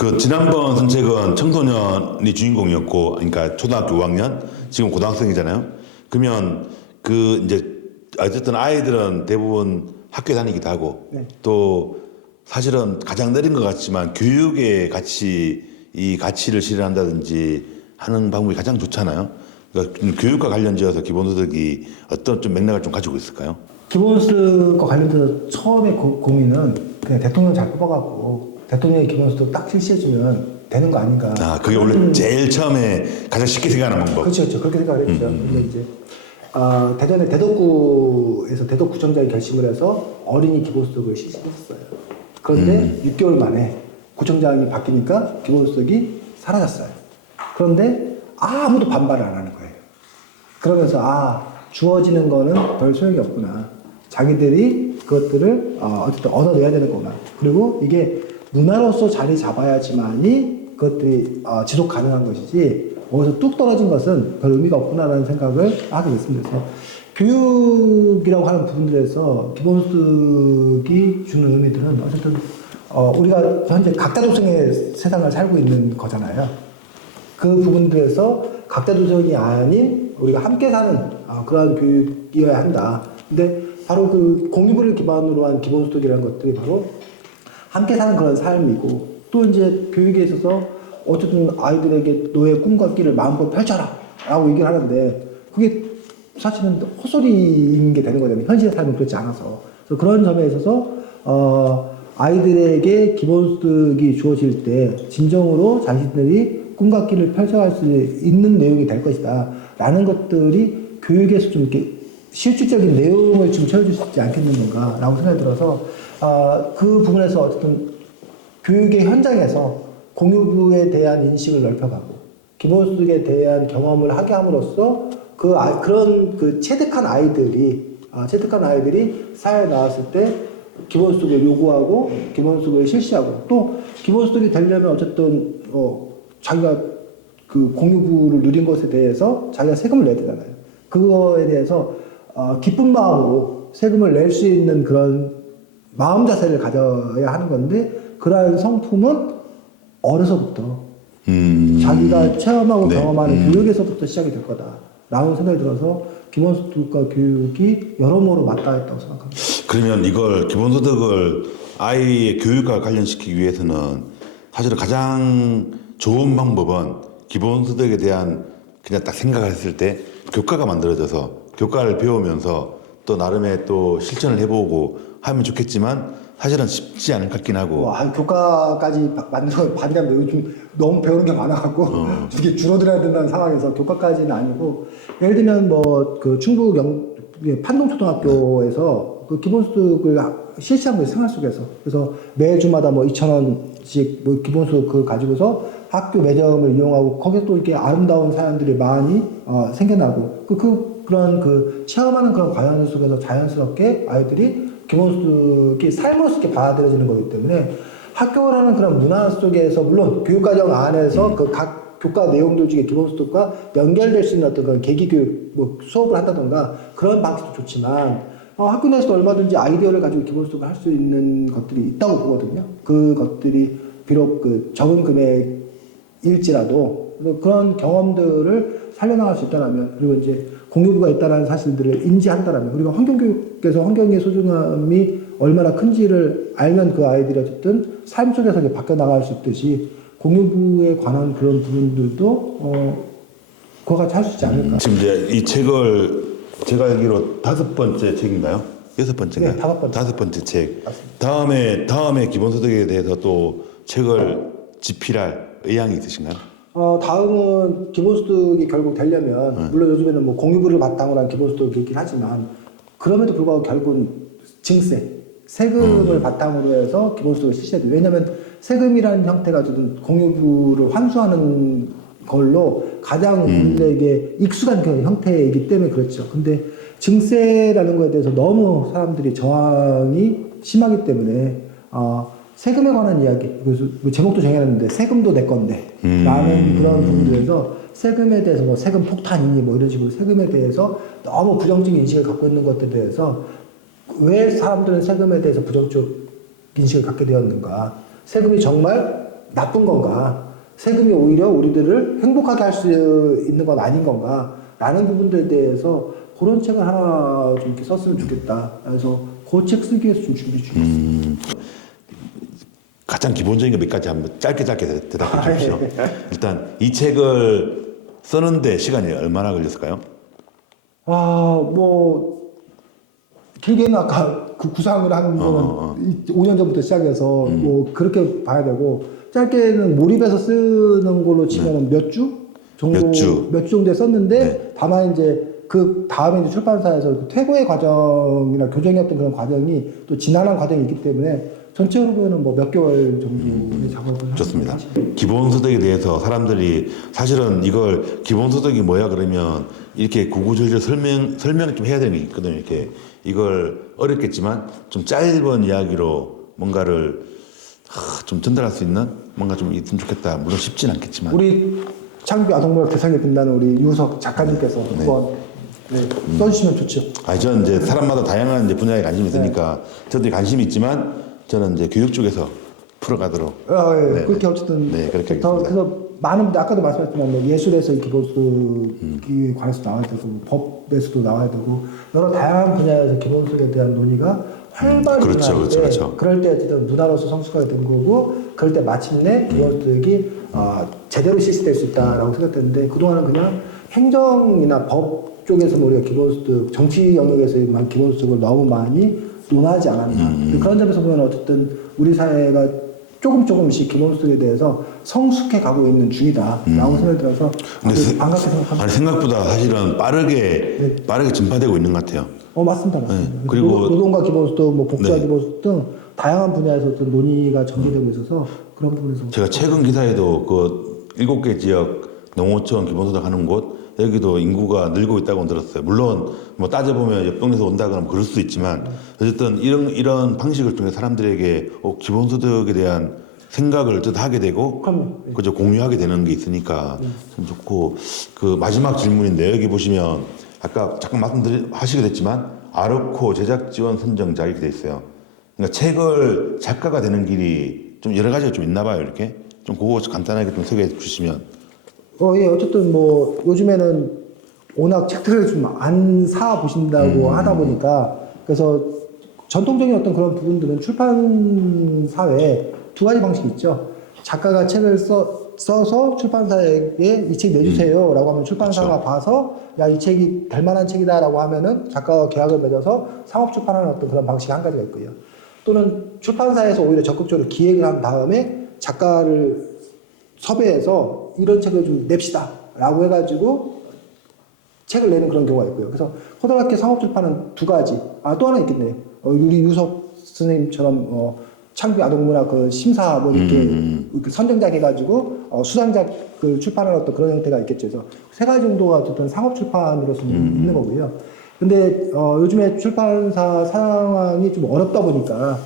그 지난번 정책은 청소년이 주인공이었고, 그러니까 초등학교 5학년, 지금 고등학생이잖아요. 그러면 그 이제 어쨌든 아이들은 대부분 학교 다니기도 하고, 네. 또 사실은 가장 느린 것 같지만 교육의 가치, 이 가치를 실현한다든지 하는 방법이 가장 좋잖아요. 그러니까 교육과 관련지어서 기본소득이 어떤 좀 맥락을 좀 가지고 있을까요? 기본소득과 관련돼서 처음에 고민은 그냥 대통령 잘 뽑아갖고 대통령이 기본소득 딱 실시해주면 되는 거 아닌가. 아, 그게 원래 제일 처음에 가장 쉽게 생각하는 방법. 그렇죠, 그렇죠. 그렇게 생각을 했죠. 근데 이제 대전의 대덕구에서 대덕구청장이 결심을 해서 어린이 기본소득을 실시했어요. 그런데 6개월 만에 구청장이 바뀌니까 기본소득이 사라졌어요. 그런데 아무도 반발을 안 하는 거예요. 그러면서 주어지는 거는 별 소용이 없구나. 자기들이 그것들을 어쨌든 얻어내야 되는 거구나. 그리고 이게 문화로서 자리 잡아야지만이 그것들이 지속 가능한 것이지 거기서 뚝 떨어진 것은 별 의미가 없구나라는 생각을 하게 됐습니다. 그래서 교육이라고 하는 부분들에서 기본소득이 주는 의미들은 어쨌든 우리가 현재 각자도생의 세상을 살고 있는 거잖아요. 그 부분들에서 각자도생이 아닌 우리가 함께 사는 그러한 교육이어야 한다. 근데 바로 그 공유부를 기반으로 한 기본소득이라는 것들이 바로 함께 사는 그런 삶이고, 또 이제 교육에 있어서 어쨌든 아이들에게 너의 꿈과 끼를 마음껏 펼쳐라 라고 얘기를 하는데 그게 사실은 헛소리인 게 되는 거잖아요. 현실의 삶은 그렇지 않아서. 그래서 그런 점에 있어서 아이들에게 기본소득이 주어질 때 진정으로 자신들이 꿈과 끼를 펼쳐갈 수 있는 내용이 될 것이다 라는 것들이 교육에서 좀 이렇게 실질적인 내용을 좀 채워줄 수 있지 않겠는가 라고 생각이 들어서 그 부분에서 어쨌든 교육의 현장에서 공유부에 대한 인식을 넓혀가고 기본소득에 대한 경험을 하게 함으로써 그런 체득한 아이들이 사회에 나왔을 때 기본소득을 요구하고 기본소득을 실시하고, 또 기본소득이 되려면 어쨌든 자기가 그 공유부를 누린 것에 대해서 자기가 세금을 내야 되잖아요. 그거에 대해서 기쁜 마음으로 세금을 낼 수 있는 그런 마음 자세를 가져야 하는 건데, 그러한 성품은 어려서부터 자기가 체험하고 경험하는 교육에서부터 시작이 될 거다라는 생각이 들어서 기본소득과 교육이 여러모로 맞닿아있다고 생각합니다. 그러면 이걸 기본소득을 아이의 교육과 관련시키기 위해서는 사실은 가장 좋은 방법은 기본소득에 대한 그냥 딱 생각을 했을 때 교과가 만들어져서 교과를 배우면서 또 나름의 또 실천을 해보고 하면 좋겠지만 사실은 쉽지 않을 것 같긴 하고. 교과까지 만들어 반대합니다. 요즘 너무 배우는 게 많아갖고 이게 줄어들어야 된다는 상황에서 교과까지는 아니고, 예를 들면 그 충북 판동초등학교에서 그 기본소득을 실시한 거예요, 생활 속에서. 그래서 매주마다 2,000원씩 기본소득 그걸 가지고서 학교 매점을 이용하고 거기서 또 이렇게 아름다운 사람들이 많이 생겨나고 그런 체험하는 그런 과정 속에서 자연스럽게 아이들이 기본소득이 삶으로서 이렇게 받아들여지는 거기 때문에 학교라는 그런 문화 속에서 물론 교육과정 안에서 그 각 교과 내용들 중에 기본소득과 연결될 수 있는 어떤 그런 계기교육 수업을 한다던가 그런 방식도 좋지만 학교 내에서도 얼마든지 아이디어를 가지고 기본소득을 할 수 있는 것들이 있다고 보거든요. 그 것들이 비록 적은 금액일지라도 그런 경험들을 살려나갈 수 있다라면, 그리고 이제 공유부가 있다는 사실들을 인지한다라면, 그리고 환경교육에서 환경의 소중함이 얼마나 큰지를 알면 그 아이들이 어쨌든 삶 속에서 바뀌어 나갈 수 있듯이 공유부에 관한 그런 부분들도 그와 같이 할 수 있지 않을까. 지금 이제 이 책을 제가 알기로 5번째 책인가요? 6번째인가요? 네, 5번째. 5번째 책. 맞습니다. 다음에 기본소득에 대해서 또 책을 집필할 의향이 있으신가요? 다음은 기본소득이 결국 되려면, 물론 요즘에는 공유부를 바탕으로 한 기본소득이 있긴 하지만, 그럼에도 불구하고 결국은 세금을 바탕으로 해서 기본소득을 실시해야 돼요. 왜냐하면 세금이라는 형태가 어쨌든 공유부를 환수하는 걸로 가장 우리에게 익숙한 그런 형태이기 때문에 그렇죠. 근데 증세라는 거에 대해서 너무 사람들이 저항이 심하기 때문에 세금에 관한 이야기, 그래서 제목도 정해놨는데 세금도 내 건데 라는 그런 부분들에서 세금에 대해서 세금 폭탄이니 이런 식으로 세금에 대해서 너무 부정적인 인식을 갖고 있는 것들에 대해서 왜 사람들은 세금에 대해서 부정적 인식을 갖게 되었는가, 세금이 정말 나쁜 건가? 세금이 오히려 우리들을 행복하게 할 수 있는 건 아닌 건가? 라는 부분들에 대해서 그런 책을 하나 좀 이렇게 썼으면 좋겠다. 그래서 그 책 쓰기 위해서 좀 준비 중이었습니다. 가장 기본적인 거 몇 가지 한번 짧게 대답해 주십시오. 일단 이 책을 쓰는데 시간이 얼마나 걸렸을까요? 뭐 길게는 아까 그 구상을 하는 거는 5년 전부터 시작해서 뭐 그렇게 봐야 되고 짧게는 몰입해서 쓰는 걸로 치면 몇 주 정도 몇 주 정도에 썼는데 다만 이제 그 다음에 이제 출판사에서 그 퇴고의 과정이나 교정이었던 그런 과정이 또 지난한 과정이 있기 때문에 전체적으로 보면 뭐 몇 개월 정도의 작업을 좋습니다. 기본소득에 대해서 사람들이 사실은 이걸 기본소득이 뭐야 그러면 이렇게 구구절절 설명을 좀 해야 되는 게 있거든요. 이렇게 이걸 어렵겠지만 좀 짧은 이야기로 뭔가를 좀 전달할 수 있는 뭔가 좀 있으면 좋겠다. 물론 쉽진 않겠지만 우리 창규 아동문학 대상에 빛나는 우리 유석 작가님께서 한번 써주시면 좋죠. 저는 이제 사람마다 다양한 이제 분야에 관심이 있으니까 저도 관심이 있지만 저는 이제 교육 쪽에서 풀어가도록. 그렇게 어쨌든 그렇게 하겠습니다. 그래서 많은 분들 아까도 말씀하셨지만 뭐 예술에서 기본소득에 관해서 나와야 되고 법에서도 나와야 되고 여러 다양한 분야에서 기본소득에 대한 논의가 활발히 그렇죠. 그럴 때 어쨌든 문화로서 성숙하게 된 거고 그럴 때 마침내 기본소득이 제대로 실시될 수 있다라고 생각했는데 그동안은 그냥 행정이나 법 쪽에서 우리가 기본소득 정치 영역에서만 기본소득을 너무 많이 논하지 않았나. 그런 점에서 보면 어쨌든 우리 사회가 조금씩 기본소득에 대해서 성숙해 가고 있는 중이다라고 생각이 들어서 아주 반갑게 생각합니다. 생각보다 사실은 빠르게 전파되고 있는 것 같아요. 맞습니다. 그리고 노동과 기본소득, 뭐 복지와 기본소득 등 다양한 분야에서 어떤 논의가 전개되고 있어서 그런 부분에서 제가 최근 기사에도 그 7개 지역 농어촌 기본소득 하는 곳 여기도 인구가 늘고 있다고 들었어요. 물론 뭐 따져보면 옆 동네에서 온다 그러면 그럴 수도 있지만 어쨌든 이런 방식을 통해 사람들에게 기본소득에 대한 생각을 어쨌든 하게 되고 그죠 공유하게 되는 게 있으니까 참 좋고 그 마지막 질문인데 여기 보시면 아까 잠깐 하시게 됐지만 아르코 제작 지원 선정자 이렇게 돼 있어요. 그러니까 책을 작가가 되는 길이 좀 여러 가지가 좀 있나 봐요. 이렇게 좀 그거 간단하게 좀 소개해 주시면. 어쨌든 뭐 요즘에는 워낙 책들을 좀 안 사 보신다고 하다 보니까 그래서 전통적인 어떤 그런 부분들은 출판사에 두 가지 방식이 있죠. 작가가 책을 써서 출판사에게 이 책 내주세요라고 하면 출판사가 봐서 야, 이 책이 될 만한 책이다라고 하면은 작가와 계약을 맺어서 상업 출판하는 어떤 그런 방식이 한 가지가 있고요. 또는 출판사에서 오히려 적극적으로 기획을 한 다음에 작가를 섭외해서 이런 책을 좀 냅시다 라고 해가지고 책을 내는 그런 경우가 있고요. 그래서 호달갑게 상업출판은 두 가지. 또 하나 있겠네요. 우리 유석 선생님처럼 창규 아동문학 그 심사 뭐 이렇게 선정작 해가지고 수상작 그 출판하는 어떤 그런 형태가 있겠죠. 그래서 세 가지 정도가 어쨌든 상업출판으로서 있는 거고요. 근데 요즘에 출판사 상황이 좀 어렵다 보니까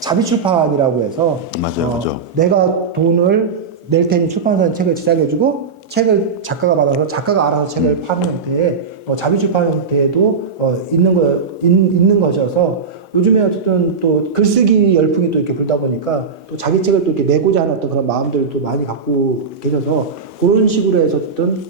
자비출판이라고 해서 맞아요. 내가 돈을 낼 테니 출판사는 책을 제작해주고 책을 작가가 받아서 작가가 알아서 책을 파는 형태의 자비출판 형태도 있는 것이어서 요즘에 어쨌든 또 글쓰기 열풍이 또 이렇게 불다 보니까 또 자기 책을 또 이렇게 내고자 하는 어떤 그런 마음들도 많이 갖고 계셔서 그런 식으로 해서 어쨌든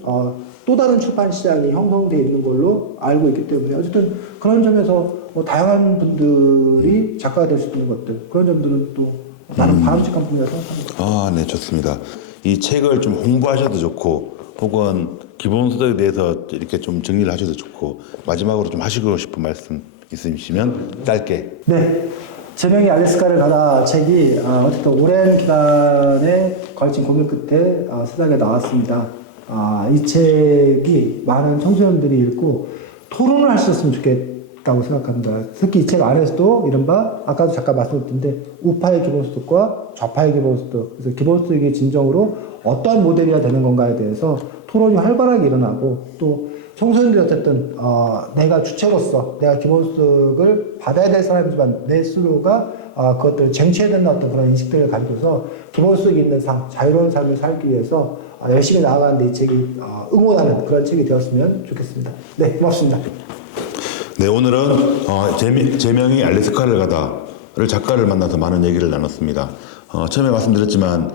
또 다른 출판 시장이 형성되어 있는 걸로 알고 있기 때문에 어쨌든 그런 점에서 다양한 분들이 작가가 될 수 있는 것들 그런 점들은 또 나는 바람직한 부분이라고 생각합니다. 네, 좋습니다. 이 책을 좀 홍보하셔도 좋고, 혹은 기본소득에 대해서 이렇게 좀 정리를 하셔도 좋고, 마지막으로 좀 하시고 싶은 말씀 있으시면 짧게. 네. 제명이 알래스카를 가다 책이 어쨌든 오랜 기간에 걸친 고민 끝에 세상에 나왔습니다. 이 책이 많은 청소년들이 읽고 토론을 할 수 있으면 좋겠다고 생각합니다. 특히 이 책 안에서도 이른바 아까도 잠깐 말씀드렸는데 우파의 기본소득과 좌파의 기본소득 그래서 기본소득이 진정으로 어떠한 모델이어야 되는 건가에 대해서 토론이 활발하게 일어나고 또 청소년들이 어쨌든 내가 주체로서 내가 기본소득을 받아야 될 사람이지만 내 스스로가 그것들을 쟁취해야 되는 어떤 그런 인식들을 가지고서 기본소득이 있는 삶, 자유로운 삶을 살기 위해서 열심히 나아가는데 이 책이 응원하는 그런 책이 되었으면 좋겠습니다. 네, 고맙습니다. 네, 오늘은 제명이 알래스카를 가다를 작가를 만나서 많은 얘기를 나눴습니다. 처음에 말씀드렸지만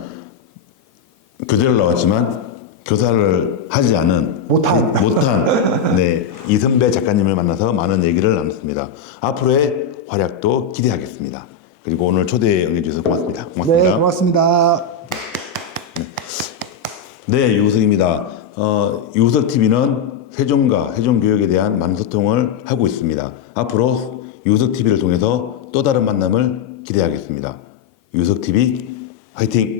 교대를 나왔지만 교사를 하지 않은 못한 네, 이선배 작가님을 만나서 많은 얘기를 나눴습니다. 앞으로의 활약도 기대하겠습니다. 그리고 오늘 초대에 응해주셔서 고맙습니다. 고맙습니다. 네, 고맙습니다. 네, 유우석입니다. 유우석 TV는 세종과 세종교육에 대한 많은 소통을 하고 있습니다. 앞으로 유우석 TV를 통해서 또 다른 만남을 기대하겠습니다. 유우석 TV 화이팅!